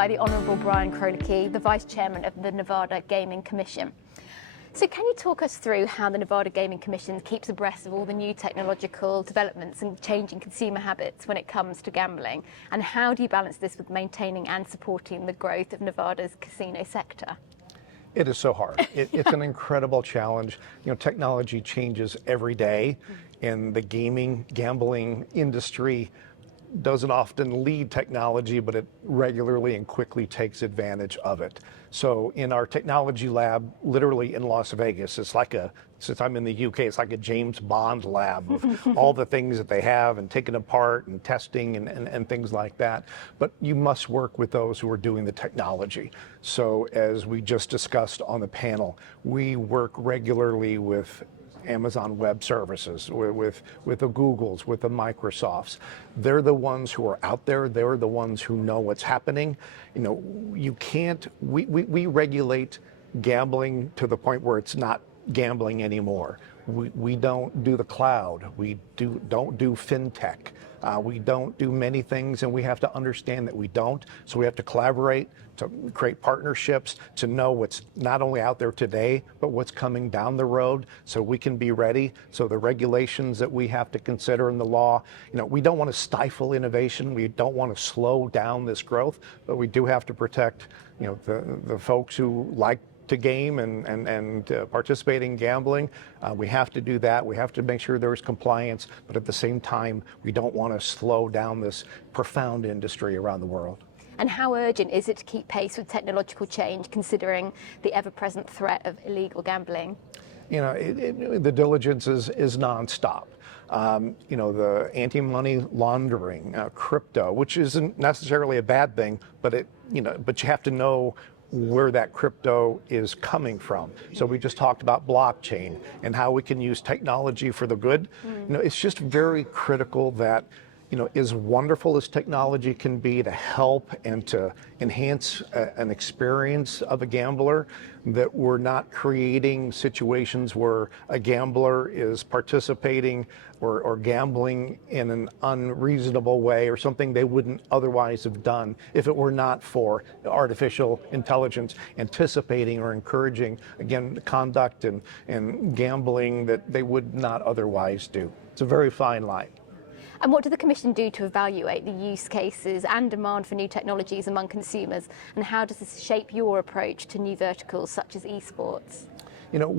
by the Honorable Brian Krolicki, the Vice Chairman of the Nevada Gaming Commission. So can you talk us through how the Nevada Gaming Commission keeps abreast of all the new technological developments and changing consumer habits when it comes to gambling? And how do you balance this with maintaining and supporting the growth of Nevada's casino sector? It is so hard. It's an incredible challenge. You know, technology changes every day, and the gambling industry doesn't often lead technology, but it regularly and quickly takes advantage of it. So in our technology lab, literally in Las Vegas, it's like since I'm in the UK, it's like a James Bond lab of all the things that they have and taken apart and testing and things like that. But you must work with those who are doing the technology. So as we just discussed on the panel, we work regularly with Amazon Web Services, with the Googles, with the Microsofts. They're the ones who are out there. They're the ones who know what's happening. You know, you can't, we regulate gambling to the point where it's not gambling anymore. We don't do the cloud. We don't do fintech. We don't do many things, and we have to understand that we don't. So we have to collaborate, to create partnerships, to know what's not only out there today, but what's coming down the road so we can be ready. So the regulations that we have to consider in the law, you know, we don't want to stifle innovation. We don't want to slow down this growth, but we do have to protect, you know, the folks who like to game and participate in gambling. We have to do that. We have to make sure there's compliance, but at the same time, we don't want to slow down this profound industry around the world. And how urgent is it to keep pace with technological change, considering the ever-present threat of illegal gambling? You know, the diligence is nonstop. You know, the anti-money laundering, crypto, which isn't necessarily a bad thing, but you have to know where that crypto is coming from. So we just talked about blockchain and how we can use technology for the good. You know, it's just very critical that, you know, as wonderful as technology can be to help and to enhance an experience of a gambler, that we're not creating situations where a gambler is participating or gambling in an unreasonable way or something they wouldn't otherwise have done if it were not for artificial intelligence anticipating or encouraging, again, conduct and gambling that they would not otherwise do. It's a very fine line. And what do the Commission do to evaluate the use cases and demand for new technologies among consumers? And how does this shape your approach to new verticals such as esports? You know,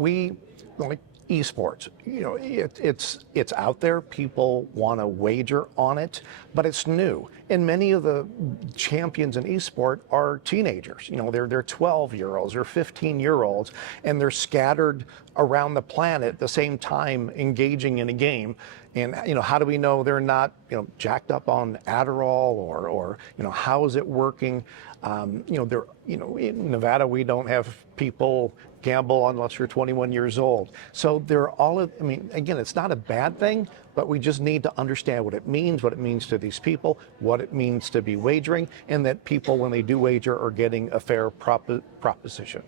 like esports, you know, it's out there. People want to wager on it, but it's new. And many of the champions in esport are teenagers. You know, they're 12-year-olds or 15-year-olds, and they're scattered around the planet at the same time engaging in a game. And, you know, how do we know they're not, you know, jacked up on Adderall or you know, how is it working? You know, in Nevada, we don't have people gamble unless you're 21 years old. So I mean, again, it's not a bad thing, but we just need to understand what it means to these people, what it means to be wagering, and that people, when they do wager, are getting a fair proposition.